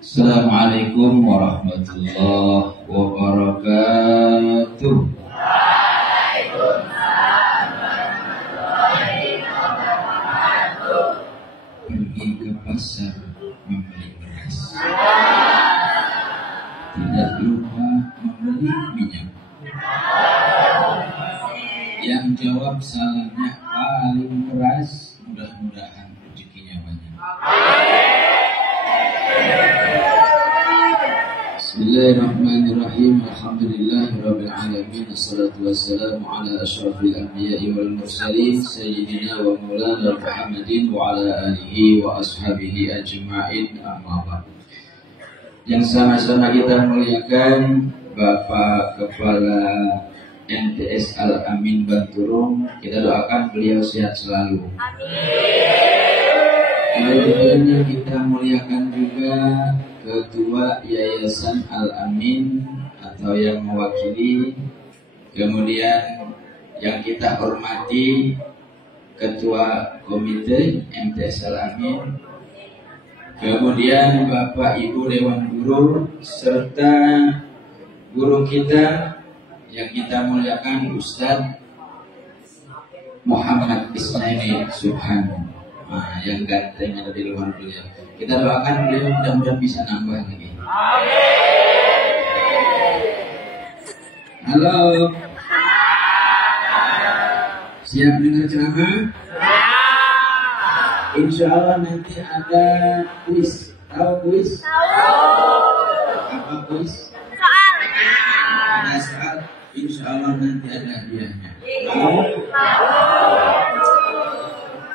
Assalamualaikum warahmatullahi wabarakatuh. Waalaikumsalam warahmatullahi wabarakatuh. Pergi ke pasar membeli beras, tidak lupa membeli minyak. Yang jawab salamnya paling keras, mudah-mudahan rezekinya banyak. Bismillahirrahmanirrahim. Alhamdulillahirabbil alamin. Wassalatu wassalamu ala asyrafil anbiya'i wal mursalin sayyidina wa maulana Muhammadin wa ala alihi wa ashabihi ajma'in. Amma ba'd. Yang sama-sama kita muliakan Bapak Kepala MTS Al-Amin Banturung, kita doakan beliau sehat selalu. Kemudian kita muliakan juga Ketua Yayasan Al-Amin atau yang mewakili. Kemudian yang kita hormati Ketua Komite MTS Al-Amin. Kemudian Bapak Ibu Dewan Guru serta guru kita yang kita muliakan Ustadz Muhammad Ismail Subhan, yang ganteng ada di luar beliau. Kita doakan beliau mudah-mudahan bisa nambah lagi. Halo, siap dengar ceramah? Insya Allah nanti ada kuis. Tahu kuis? Apa kuis? Ada soal. Insya Allah nanti ada hadiahnya.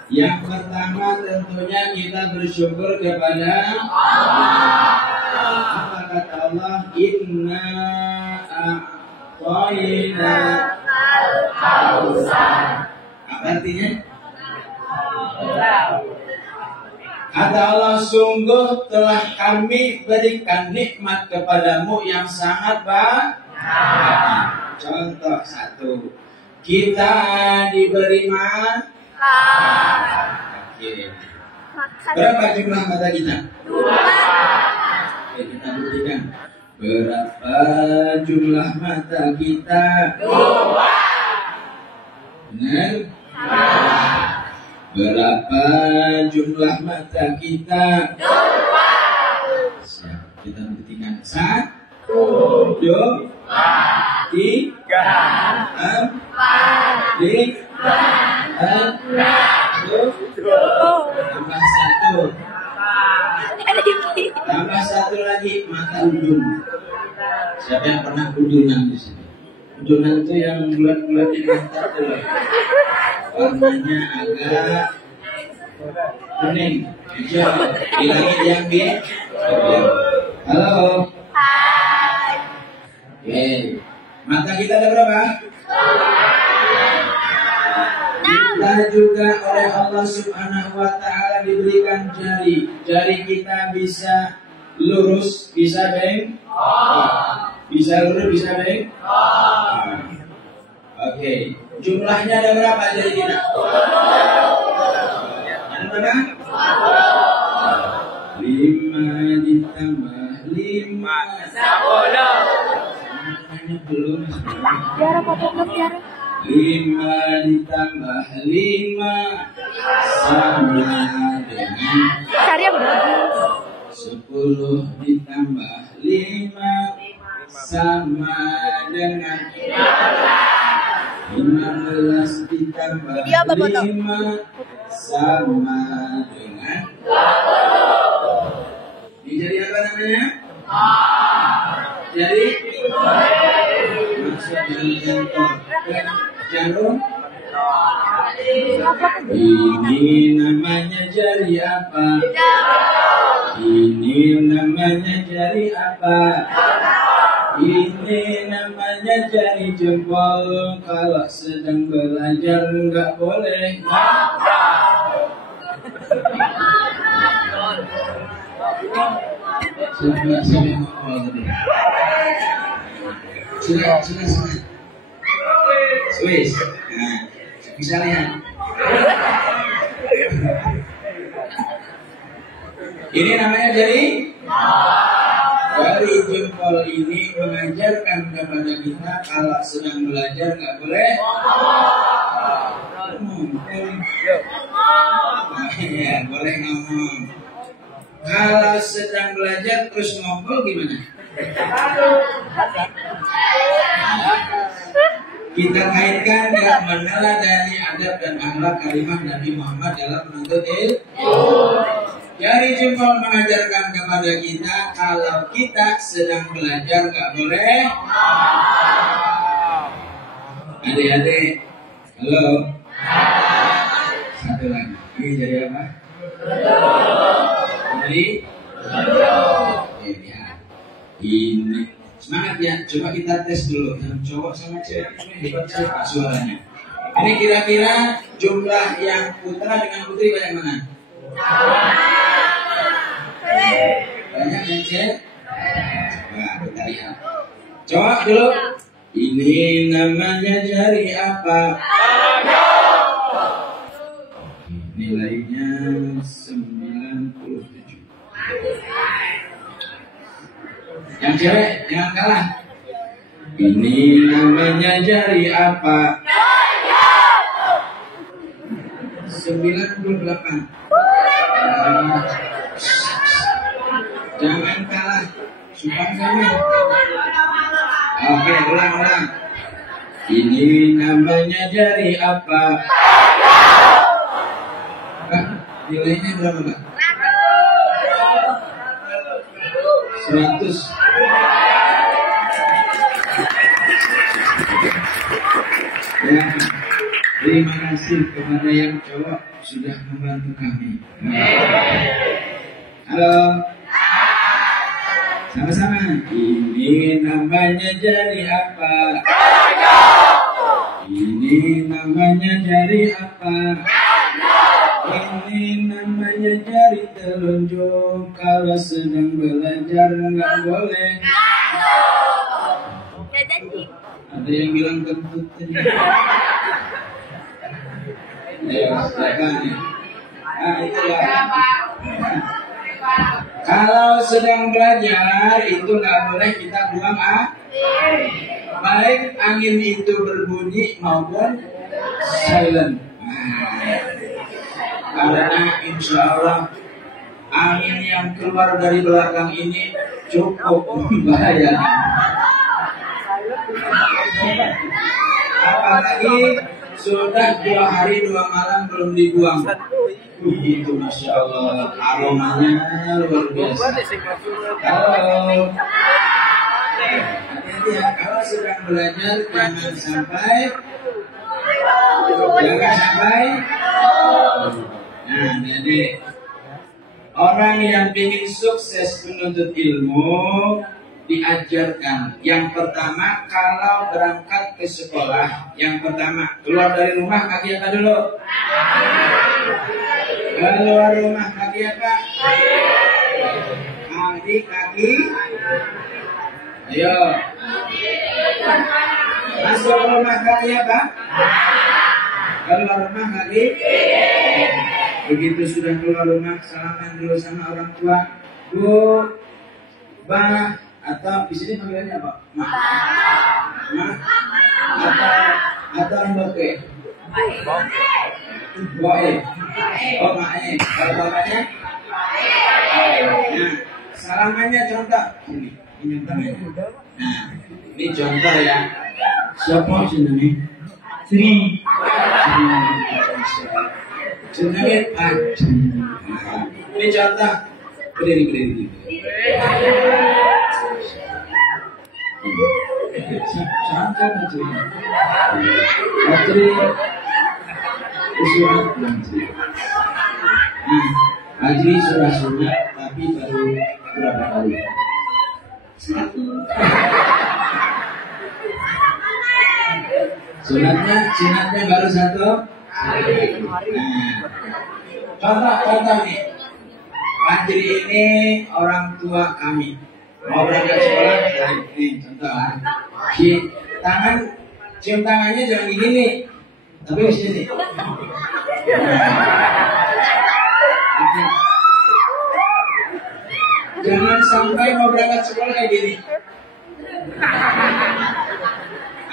Yang pertama tentunya kita bersyukur kepada Allah. Apa kata Allah? Inna a'tayna al-kautsar. Apa artinya? Kata Allah, sungguh telah kami berikan nikmat kepadamu yang sangat banyak. Contoh satu, kita diberi makan. Oke. Berapa jumlah mata kita? 2. Oke, kita buktikan. Berapa jumlah mata kita? 2. Benar? Berapa jumlah mata kita? 2. Siap, kita buktikan. 1, 2, 3, 4, 5, 6, 7, tambah satu lagi mata ujung. Siapa yang pernah ujunan di sini? Ujunan itu yang bulat-bulat di mata itu, warnanya agak kuning, hijau. Bilangin yang biru. Halo. Oke, mata kita ada berapa? Kita juga oleh Allah Subhanahu wa Ta'ala diberikan jari. Jari kita bisa lurus, bisa bengkok. Bisa lurus, bisa bengkok. Oke, jumlahnya ada berapa jari kita? Ada berapa? 5 ditambah 5 10. Belum. Tiara foto Tiara. 5 ditambah 5 sama dengan. Cari yang bagus. 10 ditambah 5 sama dengan 15 ditambah 5 sama dengan 20. Ini jadi apa namanya? Jadi maksud jarum. Ini namanya jari apa? Ini namanya jari apa? Ini namanya jari jempol. Kalau sedang belajar nggak boleh ngobrol. Sudah ngobrol tadi. Sudah. Swiss. Nah, bisa lihat. Ini namanya jari Jari jempol ini mengajarkan kepada kita kalau sedang belajar nggak boleh ngomong. Ya, boleh ngomong. Kalau sedang belajar terus ngobrol gimana? Kita kaitkan dengan meneladani adab dan akhlak karimah Nabi Muhammad dalam menuntut ilmu. Jari jempol mengajarkan kepada kita kalau kita sedang belajar nggak boleh. Adik-adik, halo. Satu lagi. Ini jadi apa? Ini semangat ya. Coba kita tes dulu yang cowok sama cewek. Hebat siapa suaranya? Ini kira-kira jumlah yang putra dengan putri banyak mana? Banyak yang cewek? Coba kita lihat. Jawab dulu. Ini namanya jari apa? Nilainya 97. Yang cewek jangan kalah. Ini namanya jari apa? 98. Jangan kalah. Sumpah kami. Oke, ulang. Ini namanya jari apa? Nilainya berapa, Pak? 100. Ya, terima kasih kepada yang cowok sudah membantu kami. Halo. Sama-sama. Ini namanya jari apa? Ini namanya jari apa? Ini namanya jari telunjuk. Kalau sedang belajar nggak boleh. Ada yang bilang kentut tadi. Ayo, silakan ya. Itu ya. Kalau sedang belajar itu nggak boleh kita buang baik angin itu berbunyi maupun silent. Karena insya Allah angin yang keluar dari belakang ini cukup membahayakan. Apalagi sudah 2 hari 2 malam belum dibuang. Itu masya Allah aromanya luar biasa. Halo. Hati-hati ya, kalau sedang belajar jangan sampai. Nah, jadi orang yang ingin sukses menuntut ilmu diajarkan. Yang pertama, kalau berangkat ke sekolah, yang pertama keluar dari rumah kaki apa dulu? Keluar rumah kaki apa? Kaki. Ayo. Masuk rumah kaki apa? Keluar rumah kaki. Begitu sudah keluar rumah, salaman dulu sama orang tua. Bu, Ba, atau di sini panggilannya apa? Ma, atau Boke. Boe. Oh, Mae. Kalau bapaknya? Nah, salamannya contoh. Ini tangannya. Nah, ini contoh ya. Siapa jenenge? Sri. Jenenge Adi. Ini contoh. Berdiri. Santai aja. Putri usia Ajri. Nah, Ajri sudah sunat tapi baru berapa kali? 1. Sunatnya baru 1. Nah, contoh nih. Ajri ini orang tua kami. Mau berangkat sekolah, ini contoh. Cium tangannya jangan begini, tapi di sini. Jangan sampai mau berangkat sekolah kayak gini.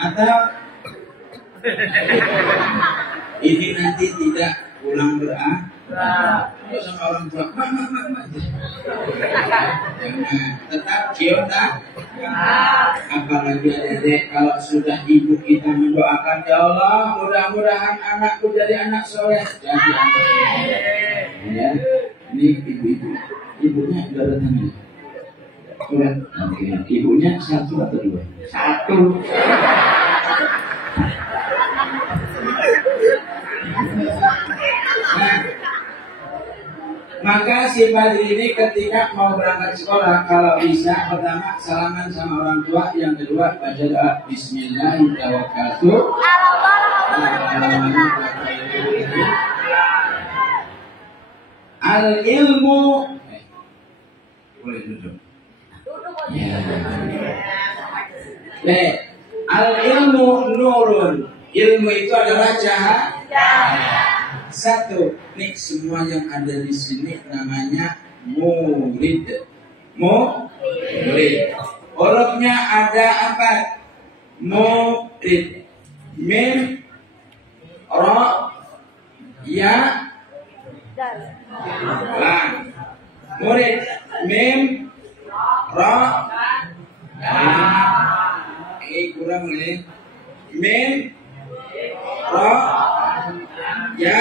Atau ini nanti tidak pulang berah. Sama orang tua, mak. Tetap ciota. Apalagi adik, kalau sudah ibu kita mendoakan, ya Allah, mudah-mudahan anakku jadi anak soleh. Jadi anak. Ya, ini ibunya udah datang ya. Udah, oke. Ibunya satu atau dua? Satu. Nah, maka si Fadli ini ketika mau berangkat sekolah, kalau bisa pertama salaman sama orang tua, yang kedua baca doa Bismillahirrahmanirrahim. Al ilmu, boleh duduk. Ya. Al ilmu nurun. Ilmu itu adalah cahaya. Satu, nih semua yang ada di sini namanya murid. Murid. Hurufnya ada apa? Murid. Mim, ro, ya, lam. Murid. Mim, ro, lam. Ini kurang nih. Mim, ro, ya,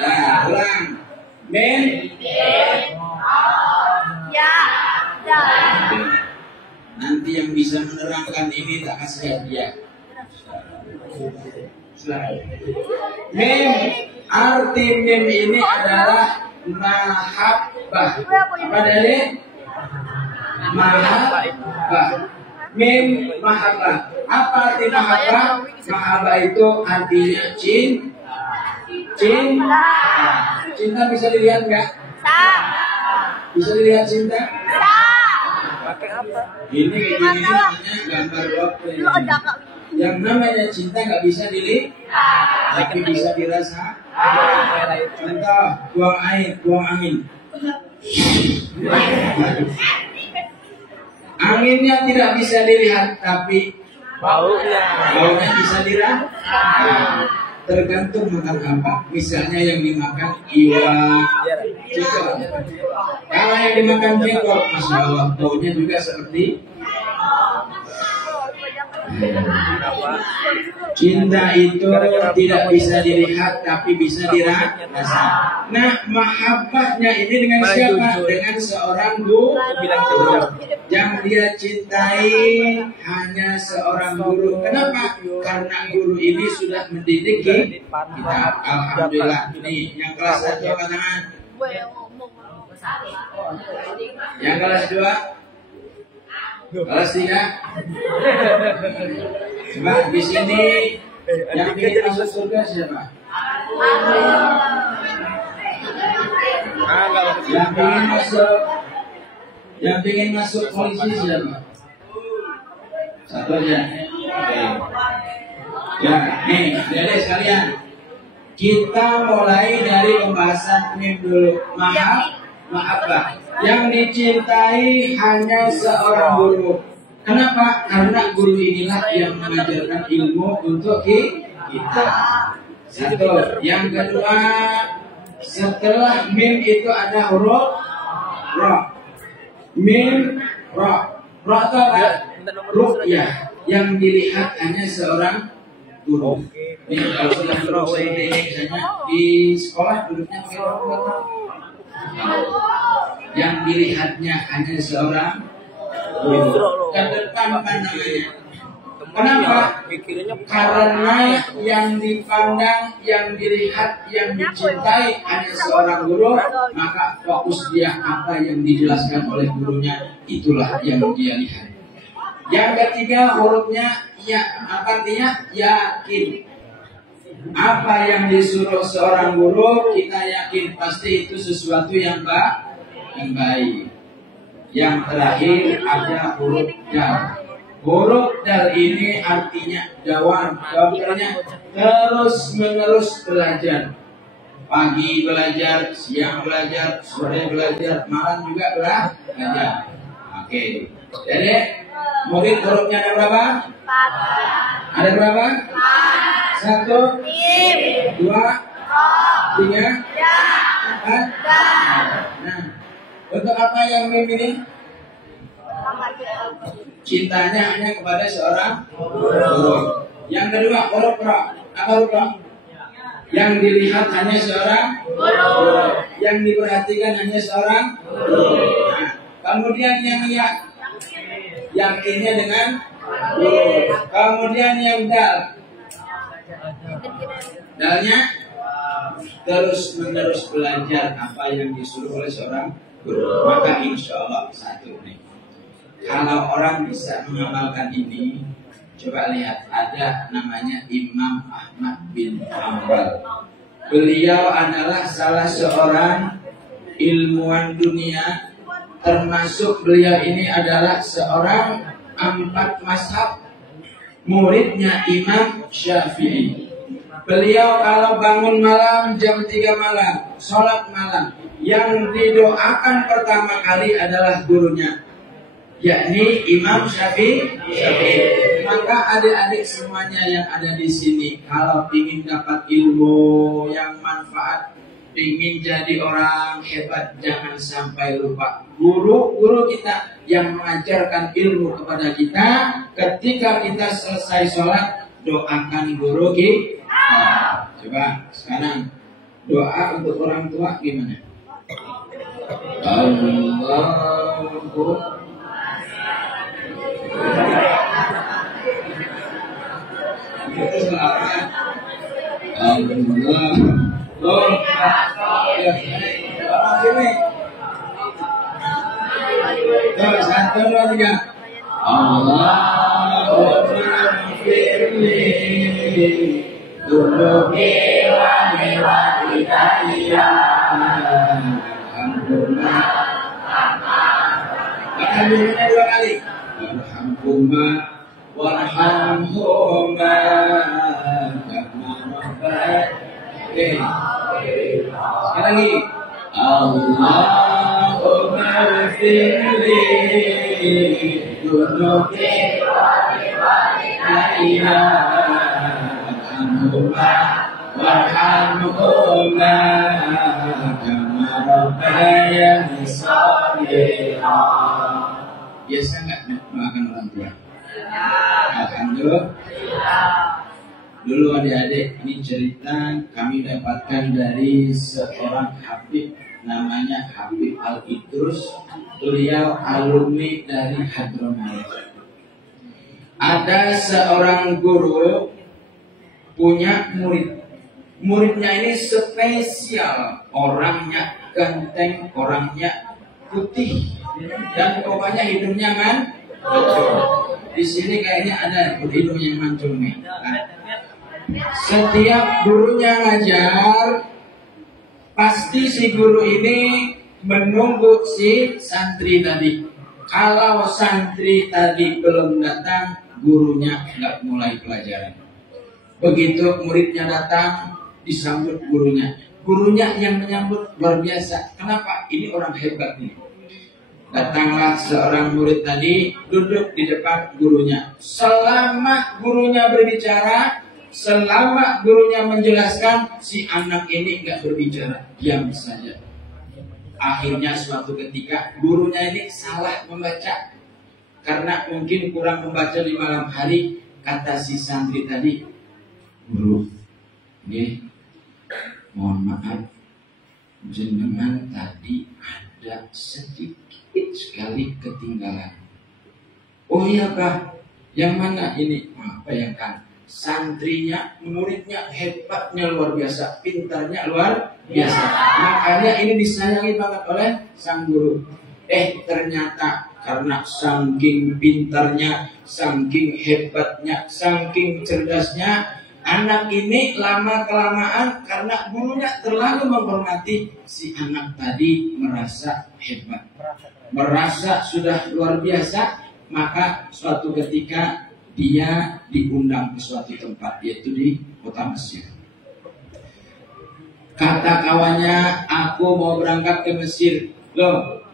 nah, ulang. Mim, ya, nanti yang bisa menerangkan ini tak kasih hadiah. Mim, arti mim ini adalah mahabbah. Apa dari? Mahabbah. Mim, mahabbah. Apa arti mahabbah? Mahabbah itu artinya cinta. Cinta bisa dilihat nggak? Bisa dilihat cinta? Ini namanya gambar waktu. Yang namanya cinta nggak bisa dilihat, tapi bisa dirasa. Contoh, buang air, buang angin. Anginnya tidak bisa dilihat, tapi baunya bisa dirasakan. Tergantung makan apa. Misalnya yang dimakan iwak, jengkol. Kalau yang dimakan jengkol, masya Allah, baunya juga seperti. Cinta itu tidak bisa dilihat, tapi bisa dirasa. Nah, mahabbahnya ini dengan siapa? Dengan seorang guru. Yang dia cintai hanya seorang guru. Kenapa? Karena guru ini sudah mendidik kita. Alhamdulillah. Nih, yang kelas 1 angkat tangan. Yang kelas 2, kelas 3. Coba di sini yang ingin masuk surga siapa? Yang ingin masuk polisi siapa? Satu aja. Oke. Ya, nih, jadi sekalian, kita mulai dari pembahasan mim dulu. Mahabbah. Yang dicintai hanya seorang guru. Kenapa? Karena guru inilah yang mengajarkan ilmu untuk kita. Satu. Yang kedua, setelah mim itu ada huruf ro. Mim, ro. Ro itu apa? Ru'yah. Yang dilihat hanya seorang guru. Ini kalau sudah duduk seperti ini, misalnya di sekolah duduknya pakai rokok. Yang dilihatnya hanya seorang guru. Ke depan apa namanya? Kenapa? Karena yang dipandang, yang dilihat, yang dicintai hanya seorang guru, maka fokus dia apa yang dijelaskan oleh gurunya, itulah yang dia lihat. Yang ketiga hurufnya ya, artinya yakin. Apa yang disuruh seorang guru kita yakin pasti itu sesuatu yang baik. Yang terakhir ada huruf dal. Huruf dal ini artinya dawam, artinya terus menerus belajar. Pagi belajar, siang belajar, sore belajar, malam juga belajar. Oke. Jadi murid hurufnya ada berapa? Ada berapa? 1, 2, 3, 4. Nah, untuk apa yang mim ini? Cintanya hanya kepada seorang guru. Yang kedua huruf ra. Apa huruf ra? Yang dilihat hanya seorang guru. Yang diperhatikan hanya seorang guru. Nah, kemudian yang ya, yakinnya dengan guru. Kemudian yang dal. Dalnya terus menerus belajar apa yang disuruh oleh seorang guru. Maka insya Allah satu nih. Kalau orang bisa mengamalkan ini, coba lihat ada namanya Imam Ahmad bin Hanbal. Beliau adalah salah seorang ilmuwan dunia, termasuk beliau ini adalah seorang 4 mazhab, muridnya Imam Syafi'i. Beliau kalau bangun malam jam 3 malam, sholat malam, yang didoakan pertama kali adalah gurunya, yakni Imam Syafi'i. Maka adik-adik semuanya yang ada di sini, kalau ingin dapat ilmu yang manfaat, ingin jadi orang hebat, jangan sampai lupa guru-guru kita yang mengajarkan ilmu kepada kita. Ketika kita selesai sholat, doakan guru kita. Coba sekarang doa untuk orang tua gimana? Allahu Satu, dua, tiga. Allahumma firli dunubi wa walidayya. Alhamdulillah. Baca dulunya 2 kali. Warhamhuma warhamhuma kama rabbayani. Sekali lagi. Allahumma firli dunubi wa walidayya. Warhamhuma kama rabbayani shaghira. Biasa nggak doakan orang tua? Alhamdulillah. Dulu adik-adik, ini cerita kami dapatkan dari seorang Habib, namanya Habib Al-Idrus. Beliau alumni dari Hadramaut. Ada seorang guru punya murid. Muridnya ini spesial, orangnya ganteng, orangnya putih, dan pokoknya hidungnya kan mancung. Di sini kayaknya ada hidung yang mancung nih. Nah, setiap gurunya ngajar, pasti si guru ini menunggu si santri tadi. Kalau santri tadi belum datang, gurunya nggak mulai pelajaran. Begitu muridnya datang, disambut gurunya. Gurunya yang menyambut luar biasa. Kenapa? Ini orang hebat nih. Datanglah seorang murid tadi, duduk di depan gurunya. Selama gurunya berbicara, selama gurunya menjelaskan, si anak ini nggak berbicara, diam saja. Akhirnya suatu ketika gurunya ini salah membaca, karena mungkin kurang membaca di malam hari. Kata si santri tadi, guru, ini mohon maaf, jenengan tadi ada sedikit sekali ketinggalan. Oh iya kah? Yang mana ini? Bayangkan, santrinya, muridnya hebatnya luar biasa, pintarnya luar biasa. Makanya ini disayangi banget oleh sang guru. Ternyata karena saking pintarnya, saking hebatnya, saking cerdasnya, anak ini lama-kelamaan karena gurunya terlalu menghormati, si anak tadi merasa hebat, merasa sudah luar biasa. Maka suatu ketika dia diundang ke suatu tempat, yaitu di kota Mesir. Kata kawannya, aku mau berangkat ke Mesir. Loh,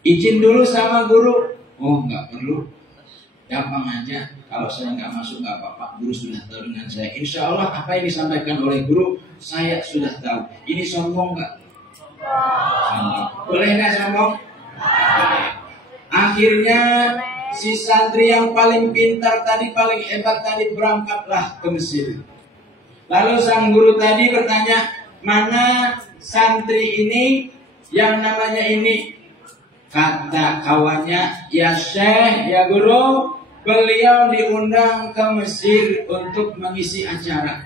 izin dulu sama guru. Oh, nggak perlu. Gampang aja. Kalau saya nggak masuk nggak apa-apa. Guru sudah tahu dengan saya. Insya Allah apa yang disampaikan oleh guru saya sudah tahu. Ini sombong nggak? Boleh nggak sombong? Akhirnya si santri yang paling pintar tadi, paling hebat tadi berangkatlah ke Mesir. Lalu sang guru tadi bertanya, mana santri ini yang namanya ini? Kata kawannya, ya Syekh, ya guru, beliau diundang ke Mesir untuk mengisi acara.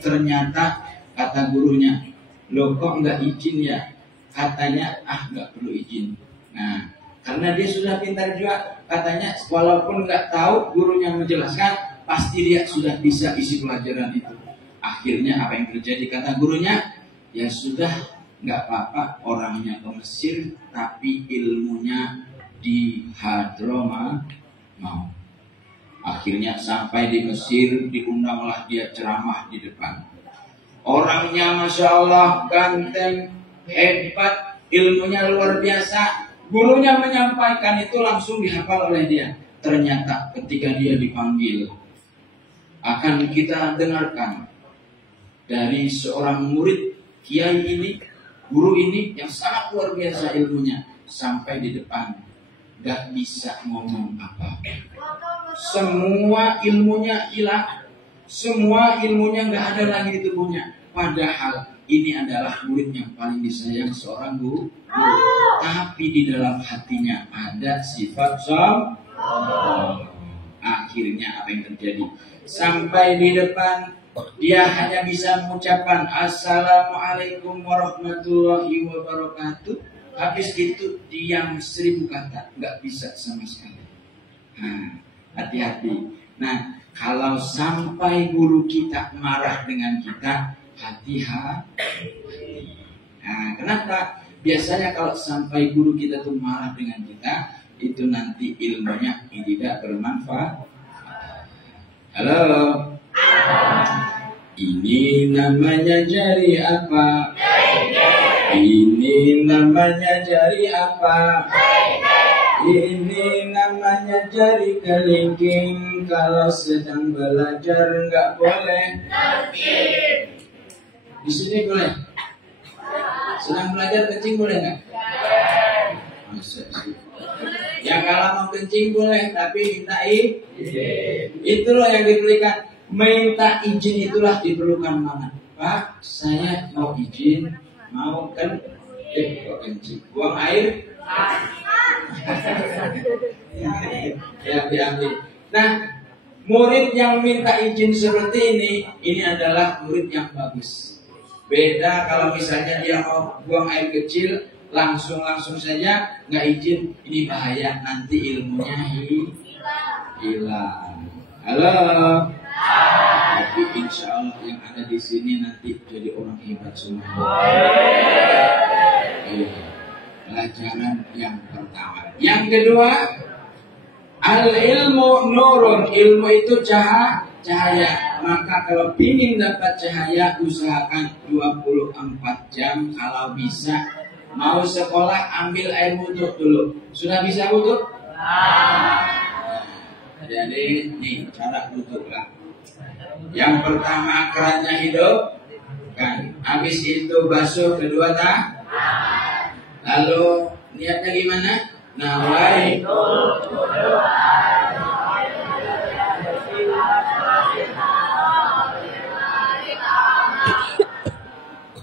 Ternyata kata gurunya, loh kok nggak izin ya? Katanya, nggak perlu izin. Nah, karena dia sudah pintar juga, katanya walaupun nggak tahu gurunya menjelaskan, pasti dia sudah bisa isi pelajaran itu. Akhirnya apa yang terjadi? Kata gurunya, ya sudah, nggak apa-apa orangnya ke Mesir, tapi ilmunya di Hadramaut. Akhirnya sampai di Mesir, diundanglah dia ceramah di depan. Orangnya Masya Allah ganteng, hebat, ilmunya luar biasa. Gurunya menyampaikan itu langsung dihafal oleh dia. Ternyata ketika dia dipanggil, akan kita dengarkan dari seorang murid kiai ini, guru ini yang sangat luar biasa ilmunya, sampai di depan gak bisa ngomong apa. Semua ilmunya hilang, semua ilmunya gak ada lagi di tubuhnya. Padahal ini adalah murid yang paling disayang seorang guru. Tapi di dalam hatinya ada sifat sombong. Akhirnya apa yang terjadi? Sampai di depan dia hanya bisa mengucapkan Assalamualaikum warahmatullahi wabarakatuh. Habis itu diam 1000 kata, nggak bisa sama sekali. Nah, hati-hati. Nah, kalau sampai guru kita marah dengan kita, hati-hati. Nah, kenapa? Biasanya kalau sampai guru kita tuh marah dengan kita, itu nanti ilmunya tidak bermanfaat. Halo. Ini namanya jari apa? Ini namanya jari apa? Ini namanya jari kelingking. Kalau sedang belajar nggak boleh. Di sini boleh. Sedang belajar kencing boleh nggak? Masa sih? Ya kalau mau kencing boleh, tapi minta izin. Itu loh yang diperlukan. Minta izin itulah diperlukan banget. Pak, saya mau izin, mau kan? Kok kencing? Buang air? Ya diambil. Nah, murid yang minta izin seperti ini adalah murid yang bagus. Beda kalau misalnya dia mau buang air kecil, langsung saja nggak izin, ini bahaya, nanti ilmunya hilang. Halo. Tapi insya Allah yang ada di sini nanti jadi orang hebat semua. Pelajaran yang pertama. Yang kedua, al-ilmu nurun. Ilmu itu cahaya. Maka kalau ingin dapat cahaya, usahakan 24 jam kalau bisa. Mau sekolah, ambil air wudhu dulu. Sudah bisa wudhu? Jadi nih cara wudhu lah. Yang pertama kerannya hidup kan. Habis itu basuh kedua tangan. Lalu niatnya gimana? Nawaitul wudu.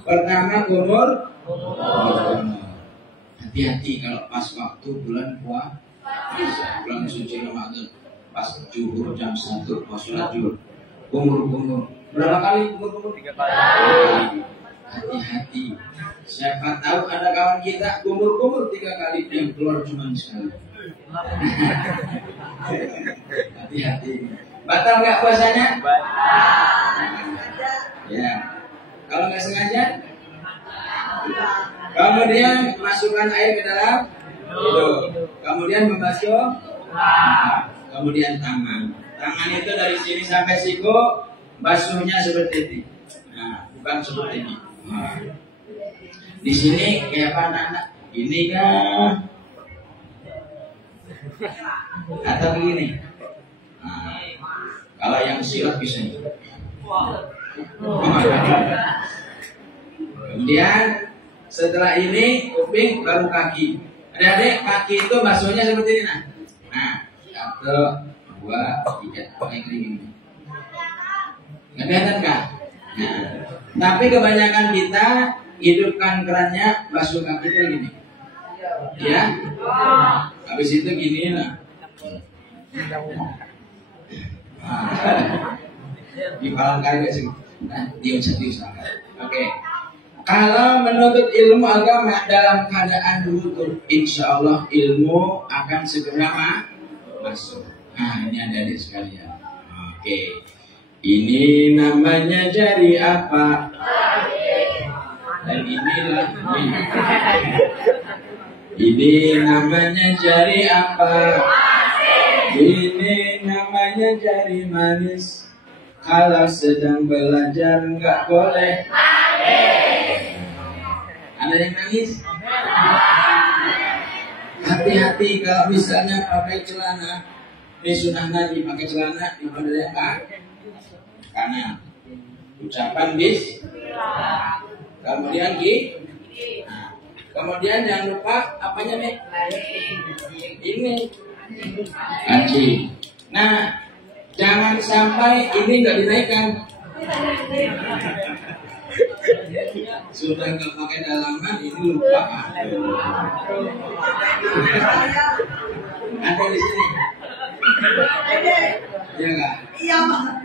Pertama umur. Hati-hati kalau pas waktu bulan puasa, bulan suci Ramadan, pas zuhur jam 1 pas sholat zuhur. Umur berapa kali umur? 3 kali. Hati-hati. Siapa tahu ada kawan kita umur 3 kali, yang keluar cuma sekali. Hati-hati. Batal nggak puasanya? Ya. Kalau nggak sengaja, kemudian masukkan air ke dalam hidung, kemudian membasuh, kemudian tangan. Tangan itu dari sini sampai siku, basuhnya seperti ini. Nah, bukan seperti ini. Nah, di sini kayak apa anak-anak? Ini kah? Atau begini? Nah, kalau yang silat bisa. Kemudian setelah ini kuping baru kaki. Adik-adik, kaki itu basuhnya seperti ini. Nah, 1, 2, 3, pakai kering ini. Nggak kelihatan kan? Nah, tapi kebanyakan kita hidupkan kerannya basuh kaki itu gini. Ya, habis itu gini lah. Di palang kali sih. Nah, diusahakan. Oke. Kalau menuntut ilmu agama dalam keadaan wudhu, insya Allah ilmu akan segera masuk. Nah, ini ada di sekalian. Oke. Ini namanya jari apa? Dan inilah ini namanya jari apa? Ini namanya jari manis. Kalau sedang belajar nggak boleh. Ada yang nangis? Hati-hati kalau misalnya pakai celana. Ini sunnah Nabi pakai celana di pada kanan. Ucapan bismillah. Kemudian nah, kemudian jangan lupa apanya nih? Ini kancing. Nah, jangan sampai ini nggak dinaikkan. Sudah nggak pakai dalaman, ini lupa. Ada di sini. Iya nggak? Iya, Pak.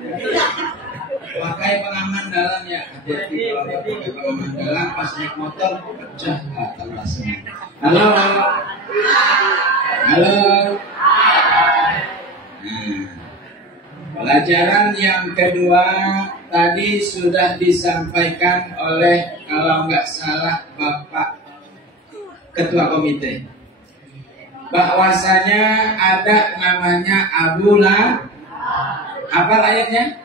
Pakai pengaman dalam ya. Hati-hati kalau nggak pakai pengaman dalam, pas naik motor pecah rasanya. Halo. Halo. Nah, pelajaran yang kedua tadi sudah disampaikan oleh kalau nggak salah Bapak Ketua Komite, bahwasanya ada namanya Abu Lahab. Apa ayatnya?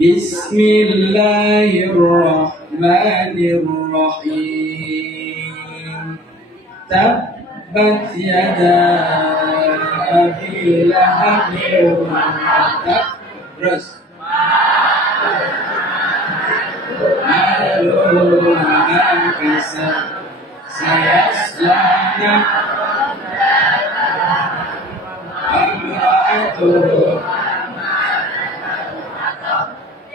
Bismillahirrahmanirrahim. Tabbat yada Abi Lahabin wa tab. Terus. Aduh, kasar. Saya selana. Amra'atuh.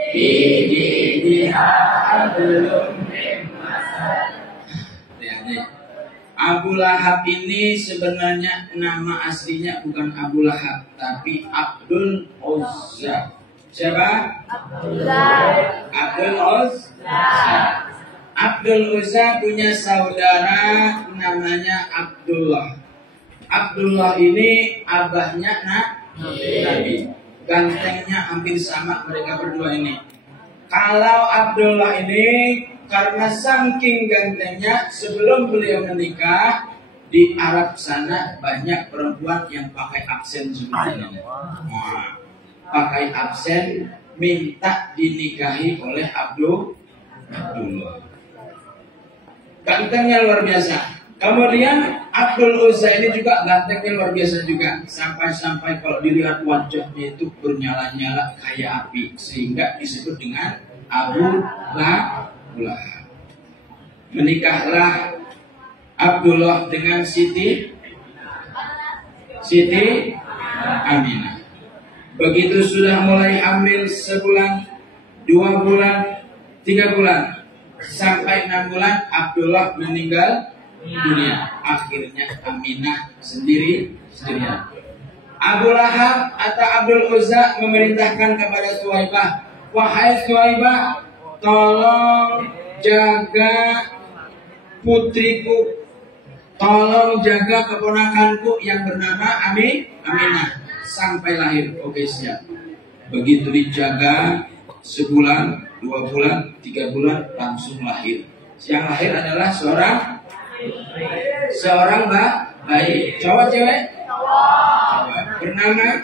Bidiha ablum min masad. Abu Lahab ini sebenarnya nama aslinya bukan Abu Lahab, tapi Abdul Uzza. Siapa? Abdul Uzza. Abdul Uzza punya saudara namanya Abdullah. Abdullah ini abahnya Nabi. Gantengnya hampir sama mereka berdua ini. Kalau Abdullah ini karena saking gantengnya, sebelum beliau menikah di Arab sana banyak perempuan yang pakai aksen seperti ini. Nah, pakai aksen minta dinikahi oleh Abdullah. Gantengnya luar biasa. Kemudian Abdul Uzza ini juga gantengnya luar biasa juga. Sampai-sampai kalau dilihat wajahnya itu bernyala-nyala kayak api, sehingga disebut dengan Abu Lahab. Menikahlah Abdullah dengan Siti Aminah. Begitu sudah mulai hamil sebulan, 2 bulan, 3 bulan, sampai 6 bulan Abdullah meninggal dunia. Akhirnya Aminah sendirian. Abu Lahab atau Abdul Uzza memerintahkan kepada Suwaibah, wahai Suwaibah, tolong jaga putriku, tolong jaga keponakanku yang bernama Aminah sampai lahir. Oke, siap. Begitu dijaga sebulan, 2 bulan, 3 bulan langsung lahir. Yang lahir adalah seorang bayi. Cowok cewek? Cowok. Bernama?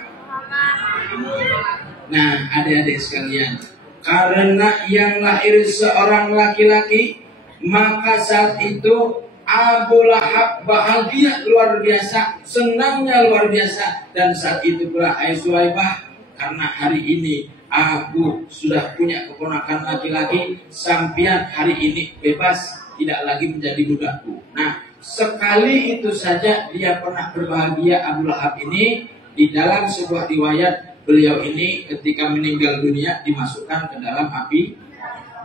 Nah, adik-adik sekalian, karena yang lahir seorang laki-laki, maka saat itu Abu Lahab bahagia luar biasa, senangnya luar biasa. Dan saat itu pula Suwaibah, karena hari ini aku sudah punya keponakan laki-laki, sampian hari ini bebas, tidak lagi menjadi budakku. Nah, sekali itu saja dia pernah berbahagia Abu Lahab ini. Di dalam sebuah riwayat, beliau ini ketika meninggal dunia dimasukkan ke dalam api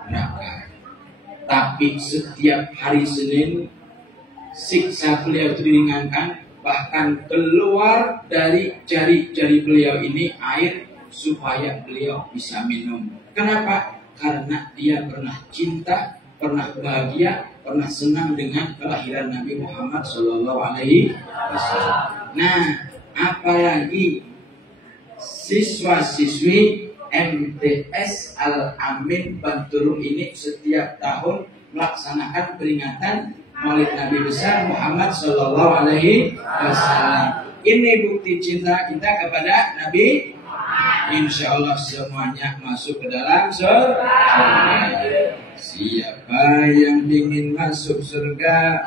neraka. Tapi setiap hari Senin siksa beliau diringankan, bahkan keluar dari jari-jari beliau ini air supaya beliau bisa minum. Kenapa? Karena dia pernah cinta, pernah bahagia, pernah senang dengan kelahiran Nabi Muhammad SAW. Nah, apalagi siswa-siswi MTS Al-Amin Bantul ini setiap tahun melaksanakan peringatan Maulid Nabi besar Muhammad Sallallahu Alaihi Wasallam. Ini bukti cinta kita kepada Nabi. Insya Allah semuanya masuk ke dalam surga. Siapa yang ingin masuk surga?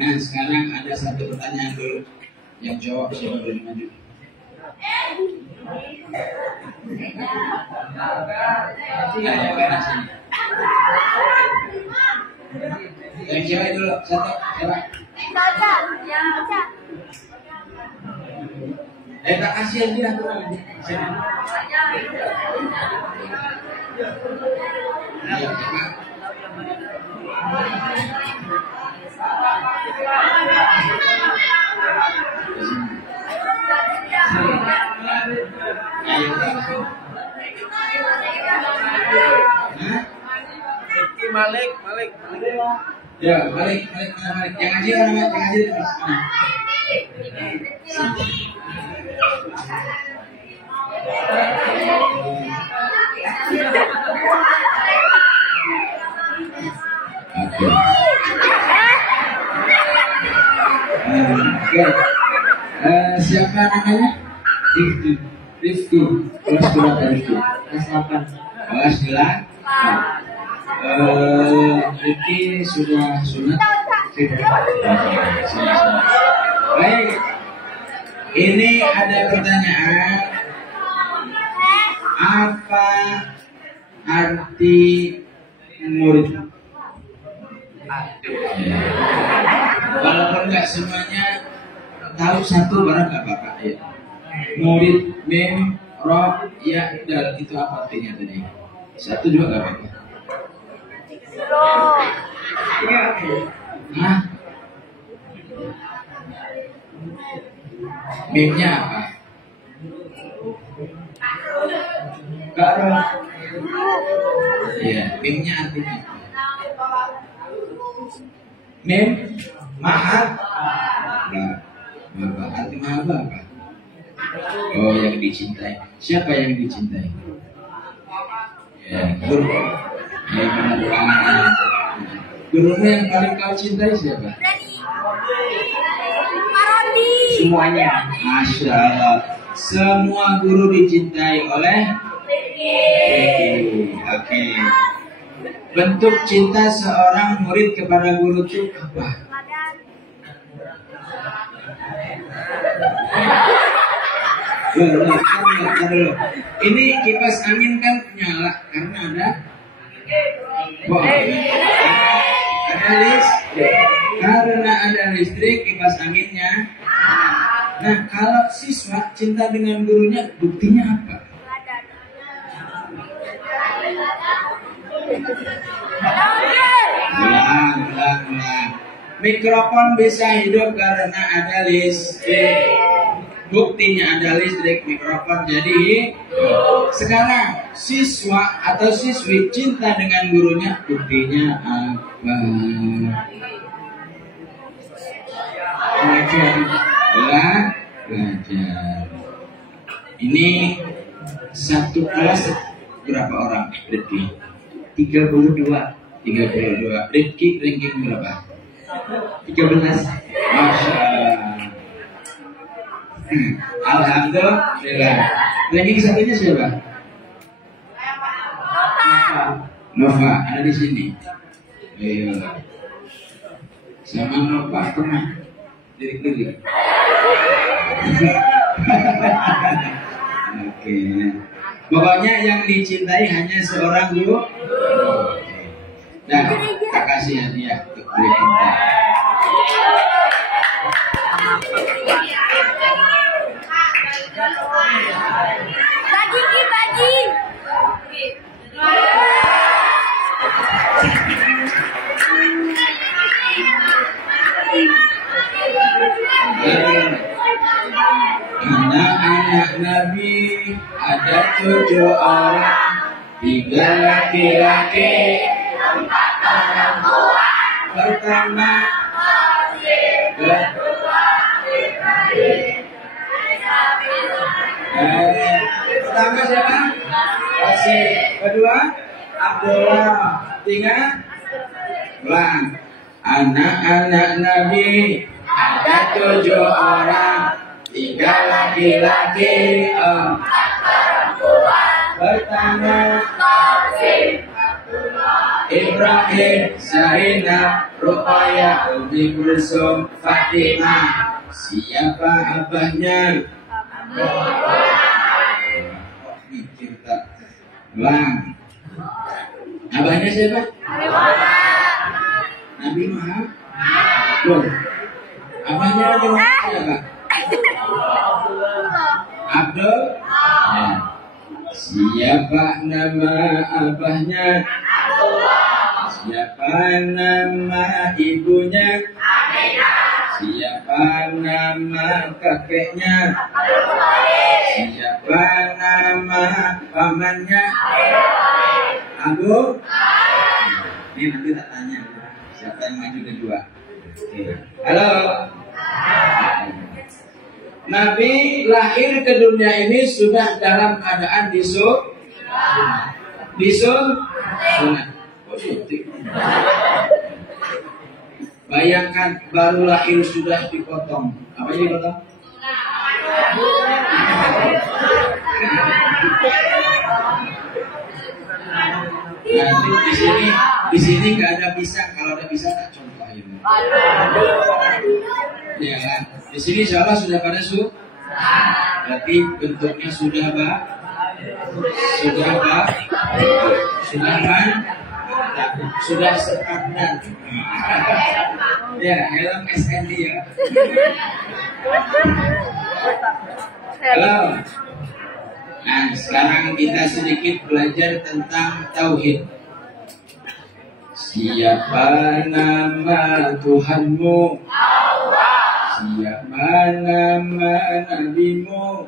Nah, sekarang ada satu pertanyaan dulu. Yang jawab siapa dulu maju? Nah, yang kanan sini. Yang cewek dulu, satu, cewek. Tak kasih aja aku nanti. Malik. Ya, Malik. Yang ngaji kan, yang ngaji terus. Siapa namanya? Rifki. Kelas berapa Rifki? Kelas 8. Kelas 9. Rifki sudah sunat. Baik. Ini ada pertanyaan. Apa arti murid? Walaupun nggak semuanya tahu satu barang nggak apa-apa ya. Murid, mem, roh, ya, dal, itu apa artinya tadi? Satu juga nggak apa-apa. Nah, memnya apa? Karo. Ya, memnya artinya apa? Mem, mahab. Nah, arti mahab apa? Oh, yang dicintai. Siapa yang dicintai? Ya, guru. Ya, benar. Gurumu yang paling kau cintai siapa? Semuanya. Masya Allah. Semua guru dicintai oleh Oke. Bentuk cinta seorang murid kepada guru itu apa? Ini kipas angin kan nyala karena ada listrik. Karena ada listrik kipas anginnya. Nah, kalau siswa cinta dengan gurunya, buktinya apa? Ulang. Mikrofon bisa hidup karena ada listrik. Buktinya ada listrik, mikrofon jadi. Sekarang siswa atau siswi cinta dengan gurunya, buktinya apa? Belajar. Ini satu kelas berapa orang? Rifki 32. Rifki ranking berapa? 13. Masya Allah. Alhamdulillah. Ranking satunya siapa? Nova, ada di sini. Ayo. Sama Nova pernah diri. Oke. Pokoknya yang dicintai hanya seorang guru. Nah, tak kasih hadiah untuk beli kita. Bagi. Anak-anak Nabi ada 7 orang, 3 laki-laki, 4 perempuan. Pertama, kedua, pertama siapa? Kasih. Kedua, Abdullah. 3, Bang. Anak-anak Nabi ada 7 orang, 3 laki-laki, 4 perempuan. Pertama, Ibrahim, Zainab, Ruqayyah, Umi Kulsum, Fatimah. Siapa abahnya? Mikir tak? Bang. Abahnya siapa? Nabi Muhammad. Loh. Abahnya Nabi Muhammad siapa? Abdul. Ya. Siapa nama abahnya? Siapa nama ibunya? Siapa nama kakeknya? Siapa nama pamannya? Abu? Ini nanti tak tanya siapa yang maju kedua. Halo. Nabi lahir ke dunia ini sudah dalam keadaan sunat. Bayangkan baru lahir sudah dipotong. Apa yang dipotong? Nanti di sini nggak ada pisang. Kalau ada pisang tak contohin. Ya kan? Di sini insya Allah sudah pada berarti bentuknya sudah sudah standar. Ya, helm SND ya. Halo. Nah, sekarang kita sedikit belajar tentang tauhid. Siapa nama Tuhanmu? Siapa nama Nabimu?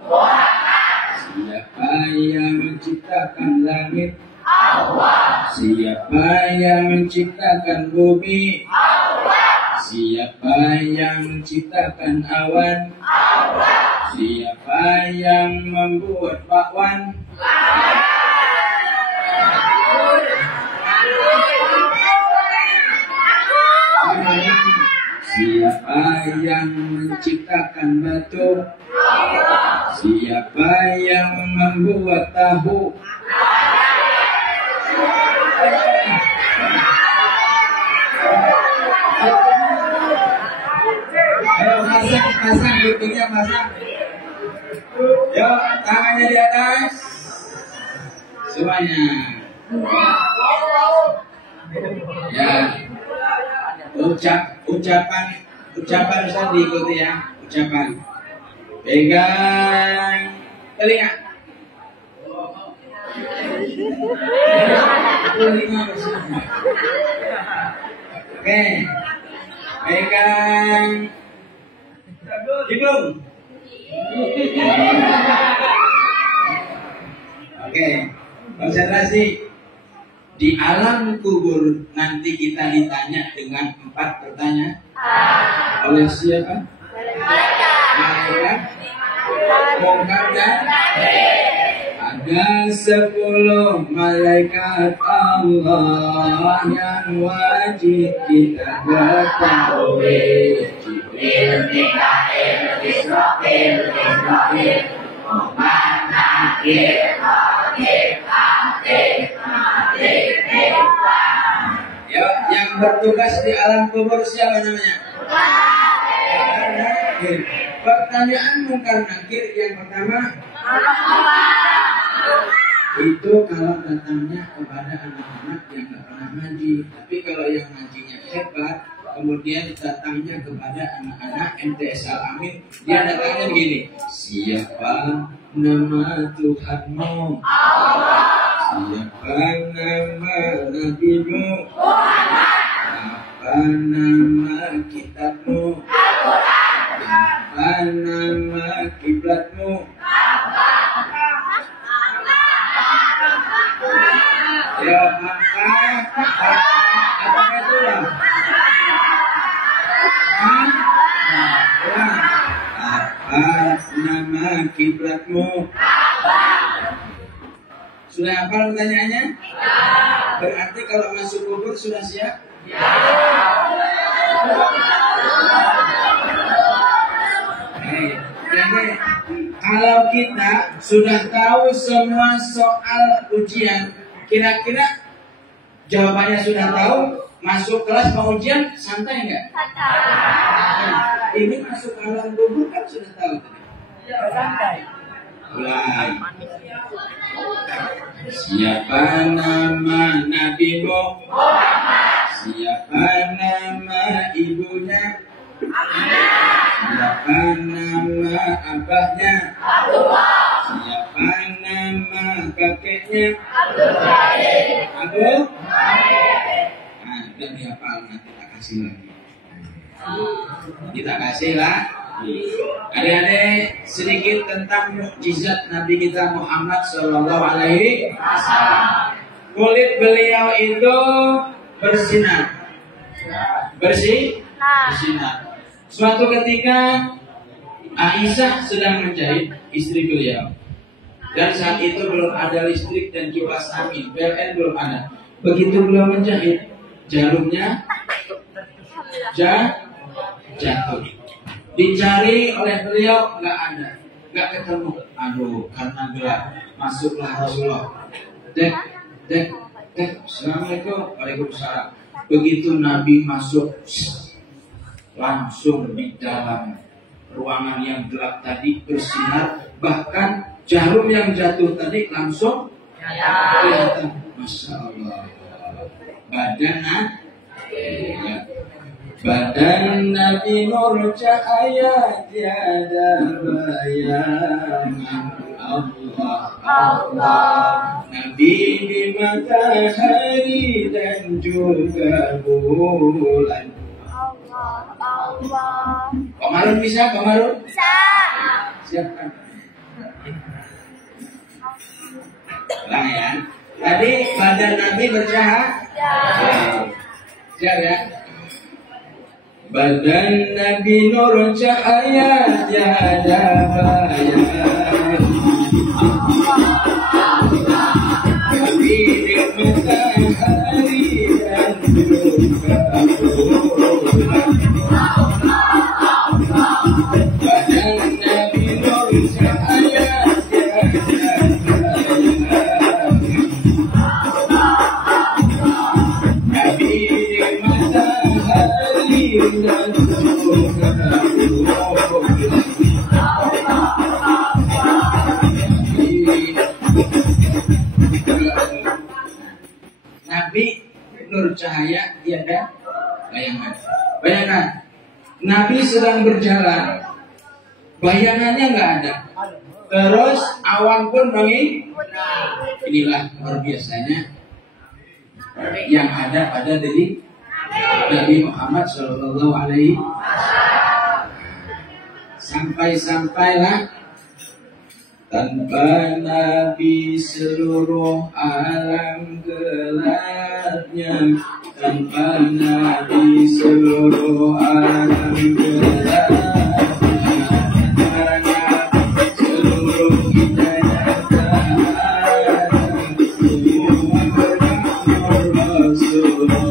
Siapa yang menciptakan langit? Siapa yang menciptakan bumi? Siapa yang menciptakan awan? Siapa yang membuat bakwan? Siapa yang menciptakan batu? Siapa yang membuat tahu? Ayo pasang buktinya pasang. Yuk, tangannya di atas. Semuanya. Ya. Ucapan bisa diikuti ya. Ucapan. Pegang telinga. Oke. Pegang hidung. Oke, konsentrasi. Di alam kubur nanti kita ditanya dengan 4 pertanyaan. Oleh siapa? Malaikat. Mungkar dan ada 10 malaikat Allah yang wajib kita ketahui. Jibril, Mikail, Israfil, Muhammad. Ya, yang bertugas di alam kubur siapa namanya? Pertanyaan Munkar Nakir yang pertama itu kalau datangnya kepada anak-anak yang nggak pernah ngaji. Tapi kalau yang ngajinya hebat, kemudian datangnya kepada anak-anak MTS Al-Amin, dia datangnya begini: siapa nama Tuhanmu? Siapa nama Nabimu? Apa nama kitabmu? Apa nama kiblatmu? Ya maka apa itu lah? Apa nama kiblatmu? Sudah hafal pertanyaannya? Berarti kalau masuk kubur sudah siap? Jadi kalau kita sudah tahu semua soal ujian, kira-kira jawabannya sudah tahu, masuk kelas pengujian santai nggak? Santai. Ini masuk alam kubur kan sudah tahu. Santai. Mulai. Siapa nama nabimu? Siapa nama ibunya? Siapa nama abahnya? Siapa nama kakeknya? Abdul? Nah, udah dihafal, nanti kita kasih lagi. Kita kasih lah. Adik-adik, sedikit tentang mukjizat Nabi kita Muhammad Sallallahu Alaihi Wasallam. Kulit beliau itu bersinar, bersinar. Suatu ketika Aisyah sedang menjahit, istri beliau, dan saat itu belum ada listrik dan kipas angin, PLN belum ada. Begitu beliau menjahit, jarumnya jatuh. Dicari oleh beliau, nggak ada, nggak ketemu. Aduh, karena gelap, masuklah Rasulullah. Dek, Assalamualaikum. Waalaikumsalam. Begitu Nabi masuk, langsung di dalam ruangan yang gelap tadi bersinar, bahkan jarum yang jatuh tadi langsung kelihatan. Masya Allah. Badan Nabi nur cahaya tiada bayangan. Allah Nabi di matahari dan juga bulan. Pak Marun bisa? Pak Marun? Bisa. Siapkan. Ulang ya. Tadi badan Nabi bercahaya. Siap ya. Badan Nabi nur cahaya tiada bayangan. Nabi di matahari dan juga bulan. Badan Nabi nur cahaya tiada bayangan. Nabi di matahari dan juga bulan. Nabi nur cahaya tiada bayangan. Bayangkan, Nabi sedang berjalan, bayangannya nggak ada. Terus awan pun mengikuti. Inilah luar biasanya yang ada pada diri Nabi Muhammad Sallallahu Alaihi Wasallam. Sampai-sampailah tanpa Nabi seluruh alam gelapnya. Tanpa Nabi seluruh alam gelapnya. Seluruh hidayah tak ada. Semua bermakmur Rasulullah.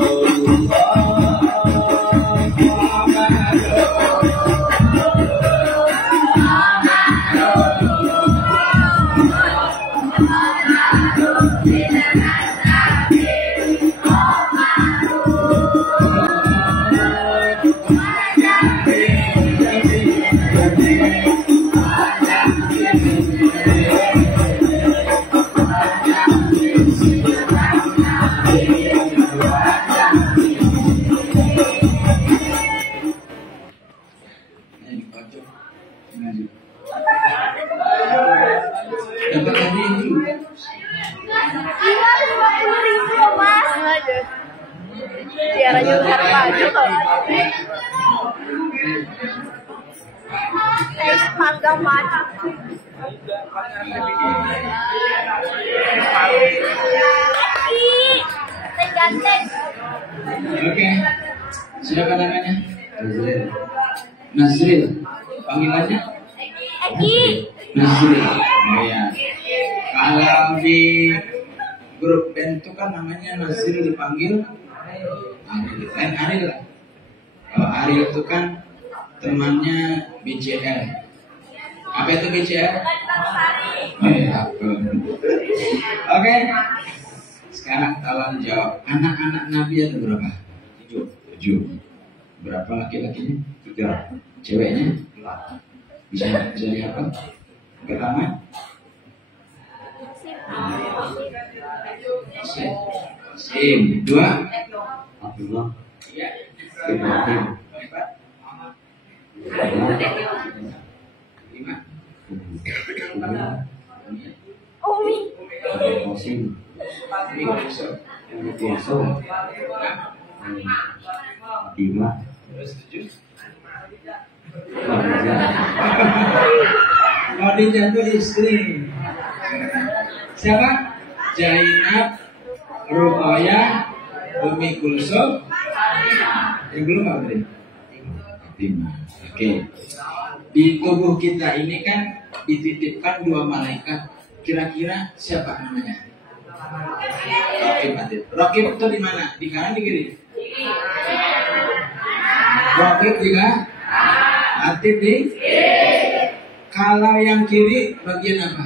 Biar aja biar maju. Mangga maju. Ganteng. Oke. Siapa namanya? Nazril. Nazril. Panggilannya? Eki. Nazril. Oh ya. Kalau di grup band itu kan namanya Nazril dipanggil Ariel. Ariel. Kalau Ariel itu kan temannya BCL. Apa itu BCL? Oh ya. Oke. Sekarang tolong jawab. Anak-anak Nabi ada berapa? 7. Berapa laki-lakinya? 3. Ceweknya? Bisa apa? Pertama? Sim. 2? Abdullah. Ibrahim. 5? Umi. Qasim. Bima. Khadijah itu istri. Siapa? Zainab, Ruqayyah, Umi Kulsum. Yang belum apa tadi? Fatimah. Oke. Di tubuh kita ini kan dititipkan 2 malaikat. Kira-kira siapa namanya? Raqib, Atid. Raqib itu di mana? Di kanan, di kiri? Raqib di kanan, Atid di kiri. Kalau yang kiri bagian apa?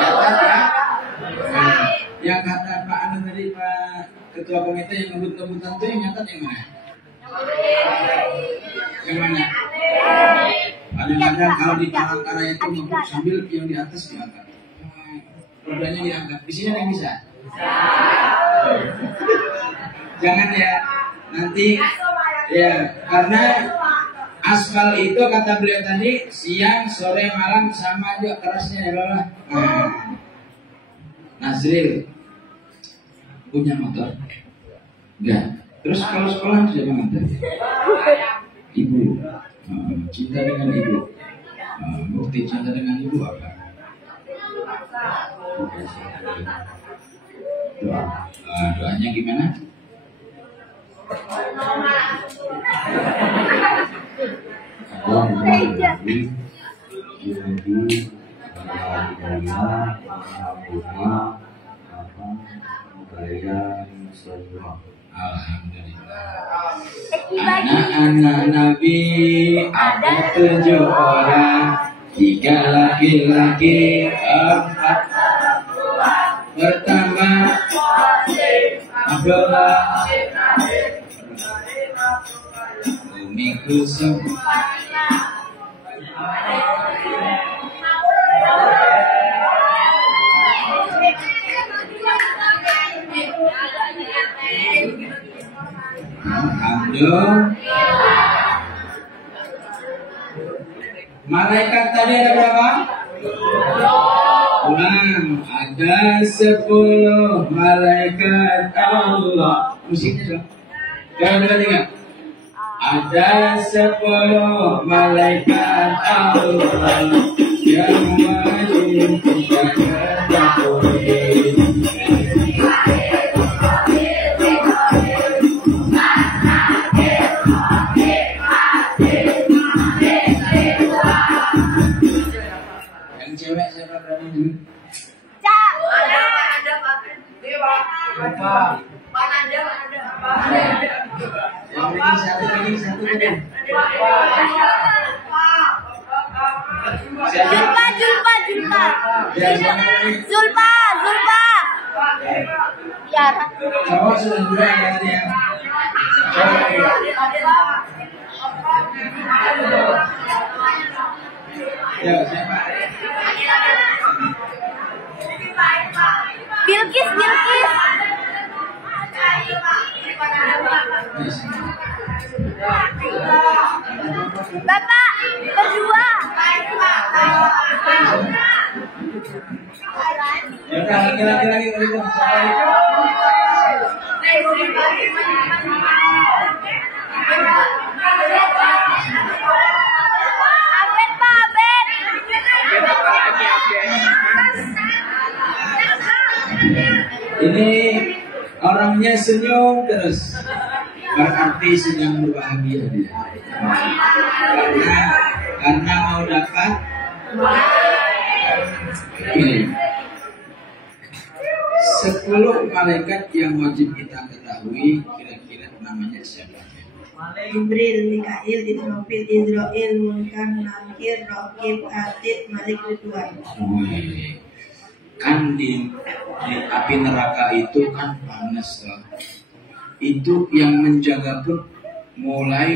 Di atas ya? Yang kata Pak Anu tadi, Pak Ketua Komite yang ngebut-ngebutan itu yang nyatat yang mana? Yang mana? Kadang-kadang kalau di Palangkaraya itu ngebut sambil yang di atas diangkat. Rodanya diangkat. Di sini yang bisa? Jangan ya. Nanti ya, karena aspal itu kata beliau tadi siang, sore, malam sama aja kerasnya ya Bapak. Nazril punya motor? Enggak. Terus kalau sekolah siapa ngantar? Ibu. Cinta dengan ibu. Bukti cinta dengan ibu apa? Doanya gimana? Alhamdulillah. Anak-anak Nabi ada 7 orang, 3 laki-laki, 4 pertama Abdullah, Umi Kulsum. Alhamdulillah. Malaikat tadi ada berapa? Ulang, ada 10 malaikat Allah. Musiknya dong. Jangan dengar. Ada 10 malaikat Allah yang wajib kita ketahui. Cewek siapa berani dulu? Cak. Ada Pak. Dewa. Apa? Pak ada. Yang ini satu lagi. Julpa. Ya, siapa lagi? Zulpa. Tiara. Cowok sudah 2 ya tadi ya. Ya, siapa? Bilkis. Bapak, berdua. Ya udah, laki-laki lagi. Wajahnya senyum terus, berarti sedang berbahagia dia. Karena mau dapat ini 10 malaikat yang wajib kita ketahui, kira-kira namanya siapa? Jibril, Mikail, Israfil, Israil, Munkar, Nakir, Raqib, Atid, Malik, Ridwan. Kan di api neraka itu kan panas loh. Itu yang menjaga pun mulai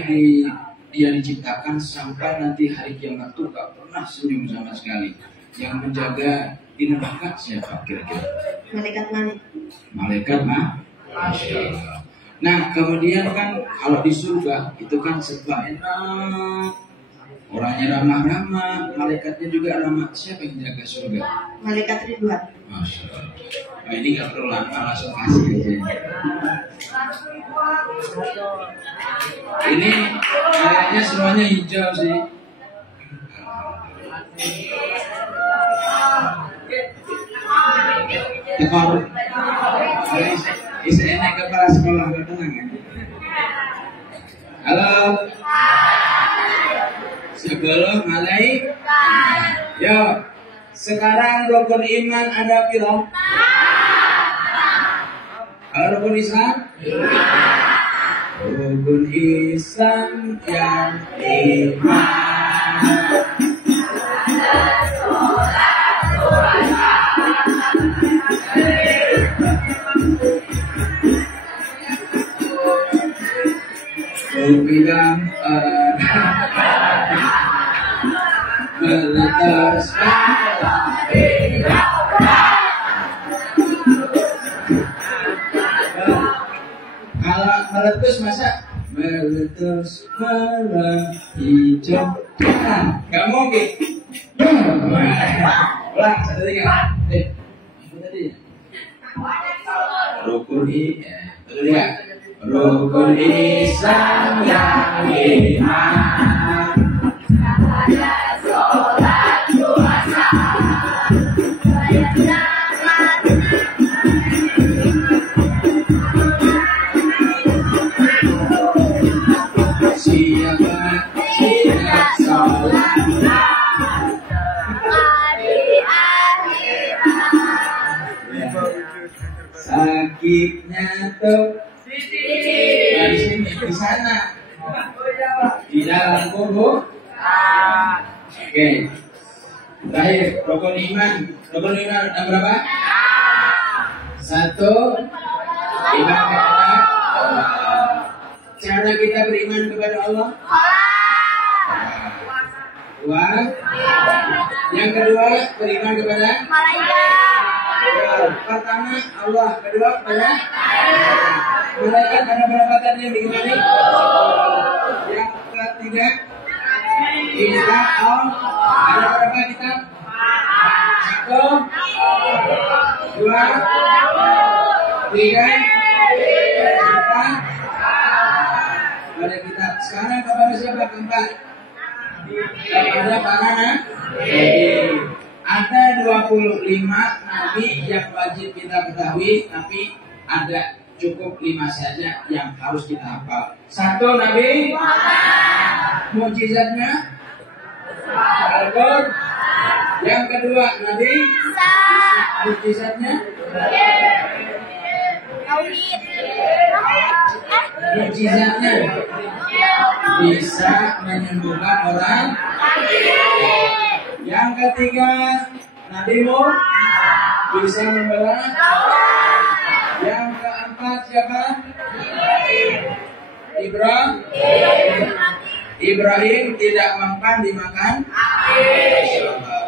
dia diciptakan sampai nanti hari kiamat tuh gak pernah senyum sama sekali. Yang menjaga di neraka siapa kira-kira? Malaikat Malik. Malaikat Masya Allah. Nah kemudian kan kalau di surga itu kan serba enak, orangnya ramah-ramah, malaikatnya juga ramah. Siapa yang jaga surga? Malaikat Ridwan. Masya Allah. Nah ini gak perlu lama, langsung kasih aja. Ini kayaknya semuanya hijau sih. Tekor. Bisa enak kepala sekolah bertenang ya. Halo. Sebelum malaikat. Yo. Sekarang rukun iman ada piro? Kalau rukun Islam? Rukun Islam yang 5. Bilang meletus kalau meletus masa meletus malam hijau nggak mungkin. Ulang satu tiga. Tadi rukun rukun Islam yang 5. Sakitnya tuh di sini, di sana, di dalam kubur. Oke. Terakhir, rukun iman. Rukun iman ada berapa? 1. Iman kepada Allah. Cara kita beriman kepada Allah. 2. Yang kedua, beriman kepada Malaikat. Pertama Allah, kedua kepada malaikat. Ada berapa tadi yang diimani? Yang ketiga kita ada berapa kita? 1, 2, 3, 4. Ada kita. Sekarang kepada siapa? Keempat. Kepada para nabi. Ada 25 nabi yang wajib kita ketahui, tapi ada cukup 5 saja yang harus kita hafal. 1 nabi mukjizatnya Al-Qur'an. Yang kedua nabi mukjizatnya Tauhid. mukjizatnya bisa menyembuhkan orang. Yang ketiga, Nabi Nuh bisa membela. Yang keempat siapa? Ibrahim tidak mempan dimakan.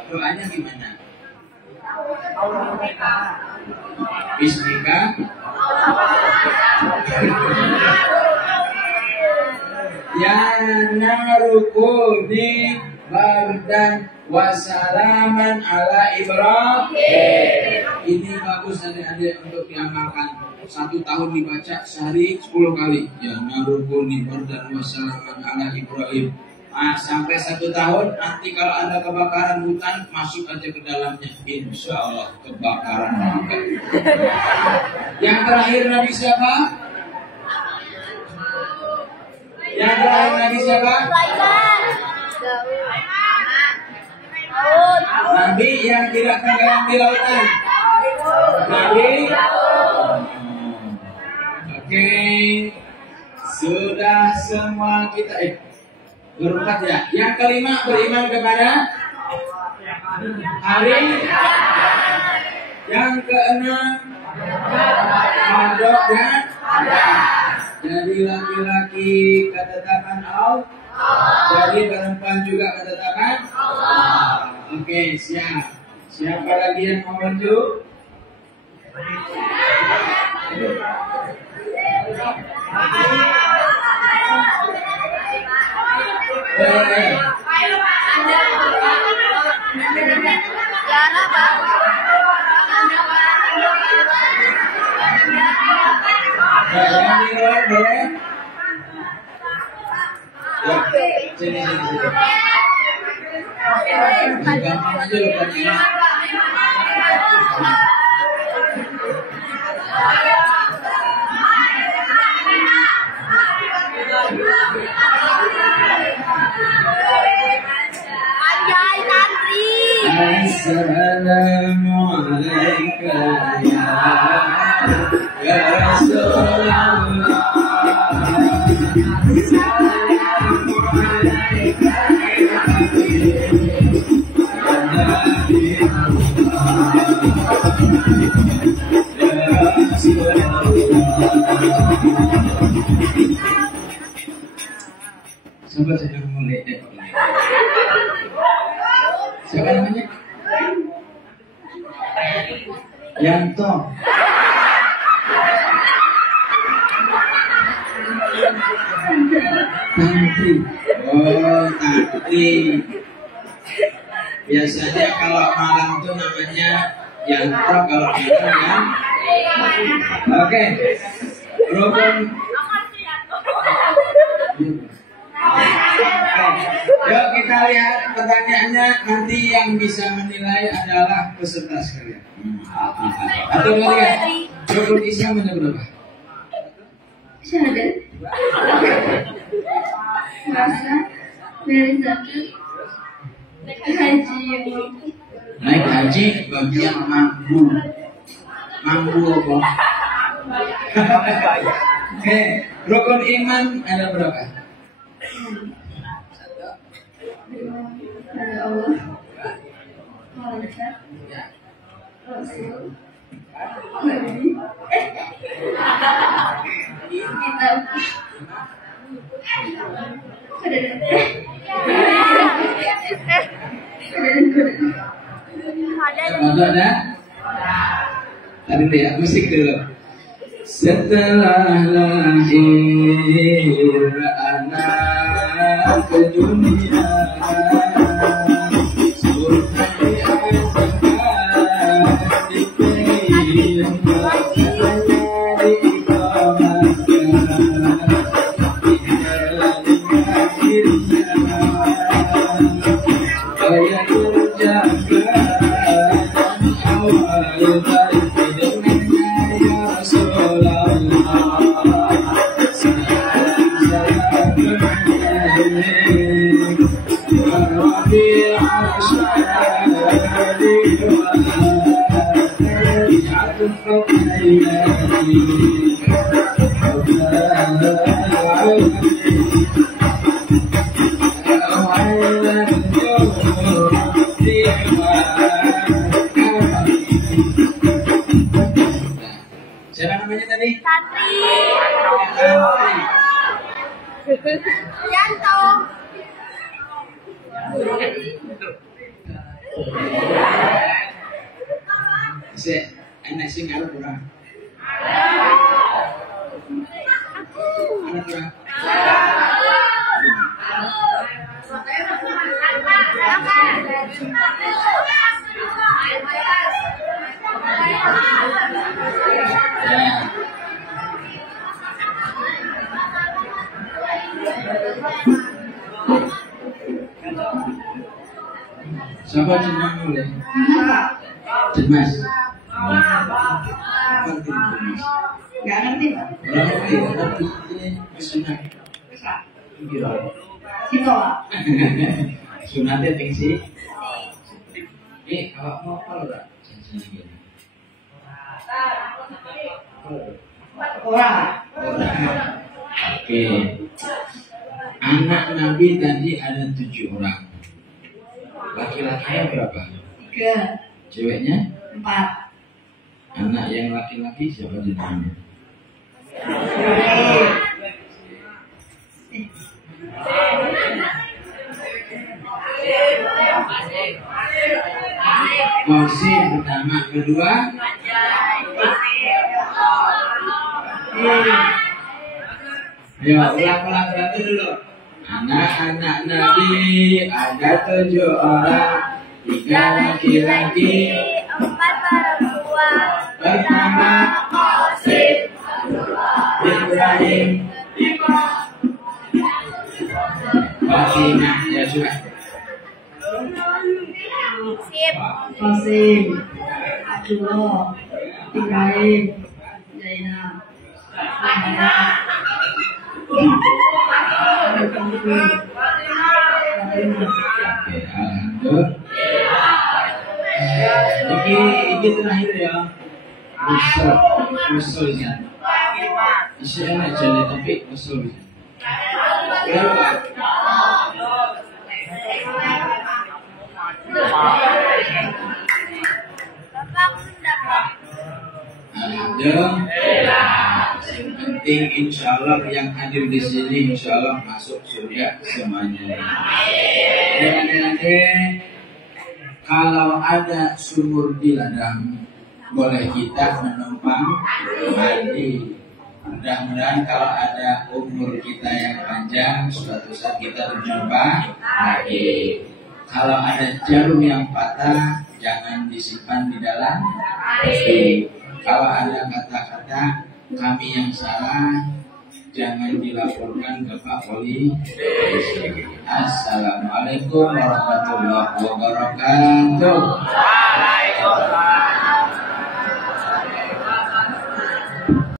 Doanya gimana? Bismika. Ya narukuni bardan wasalaman ala Ibrahim. Ini bagus adik-adik untuk diamalkan. 1 tahun dibaca sehari 10 kali. Ya narukuni bardan wasalaman ala Ibrahim. sampai 1 tahun. Nanti kalau ada kebakaran hutan, masuk aja ke dalamnya. Insya Allah kebakaran. Yang terakhir Nabi siapa? Yang terakhir Nabi siapa? Nabi yang tidak tenggelam di lautan. Nabi. Oke. Sudah semua kita berempat ya. Yang kelima beriman kepada hari. Yang keenam kodok dan jadi laki-laki ketetapan Allah. Jadi perempuan juga ketetapan Allah. Oke, siap. Siapa lagi yang mau maju? Yang di luar boleh? Ya, sini. Gampang aja loh tadinya. Anjay santri. Assalamualaikum ya Rasulullah. Coba saya mulai deh. Siapa namanya? Yanto. Tantri. Oh, tantri. Biasanya kalau malam itu namanya Yanto, kalau itu ya. Oke. Rukun. Yuk kita lihat pertanyaannya. Nanti yang bisa menilai adalah peserta sekalian. Atau lihat rukun Islam ada berapa? Syahadat. Puasa, bayar zakat, haji. Naik haji bagian mampu. Mampu apa? Oke, rukun iman ada berapa? Pada Allah, malaikat, Rasul, Nabi, kitab, Ada? Tadi deh ya, musik dulu. Setelah lahir anak ke dunia, siapa namanya tadi? Santri. Yanto. Anak sing ada kurang. Anak kurang. Siapa jeneng mulai? Mas, Jemas. Pak. Ngerti Jemas. Nggak ngerti, Pak. Ngerti. Sunat. Kira. Sito, Pak. Sunatnya tinggi. Awak mau apa ora? Orang. Oke. Anak Nabi tadi ada 7 orang. Laki-lakinya berapa? 3, Ceweknya? 4. Anak yang laki-laki siapa namanya? Qasim pertama, kedua ya ulang-ulang berarti dulu. Anak-anak Nabi ada 7 orang, 3 laki-laki, 4 perempuan. pertama Qasim. Ibrahim, Fatimah, ya sudah. Sip. Qasim, Abdullah, Ibrahim, Zainab, Oke, alhamdulillah. Ini terakhir ya. Usul ya. Isi enak jalan tapi usul. Berapa? Bapak pendapat. Alhamdulillah. Yang penting insya Allah yang hadir di sini insya Allah masuk surga semuanya. Adik-adik, kalau ada sumur di ladang, boleh kita menumpang mandi. Mudah-mudahan kalau ada umur kita yang panjang, suatu saat kita berjumpa lagi. Kalau ada jarum yang patah, jangan disimpan di dalam hati. Kalau ada kata-kata kami yang salah, jangan dilaporkan ke Pak Polisi. Assalamualaikum warahmatullahi wabarakatuh.